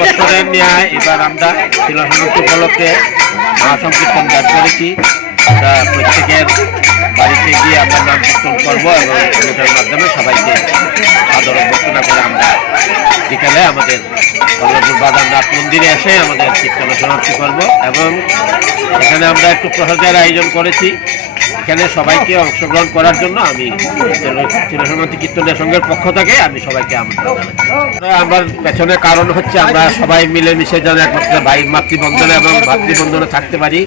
বছরের ন্যায় এবার আমরা শিলা সংক্রান্তি উপলক্ষে মহাসংকীর্তন দান করেছি। প্রত্যেকের বাড়িতে গিয়ে আমরা নাম কীর্তন করবো এবং অনুষ্ঠানের মাধ্যমে সবাইকে সাদর অভ্যর্থনা করে আমরা বিকালে আমাদের বল্লভপুর বাদামনাথ মন্দিরে এসে আমাদের কীর্তন সমাপ্তি করব এবং এখানে আমরা একটু প্রসাদের আয়োজন করেছি। এখানে সবাইকে অংশগ্রহণ করার জন্য আমি শিলা সংক্রান্তি কীর্তনের সঙ্গের পক্ষ থেকে আমি সবাইকে আমন্ত্রণ জানাচ্ছি। আমার পেছনে কারণ হচ্ছে আমরা সবাই মিলেমিশে যেন একমাত্র ভাই মাতৃবন্ধনে এবং ভাতৃবন্ধনে থাকতে পারি,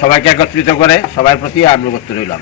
সবাইকে একত্রিত করে সবার প্রতি আনুগত্য রইল।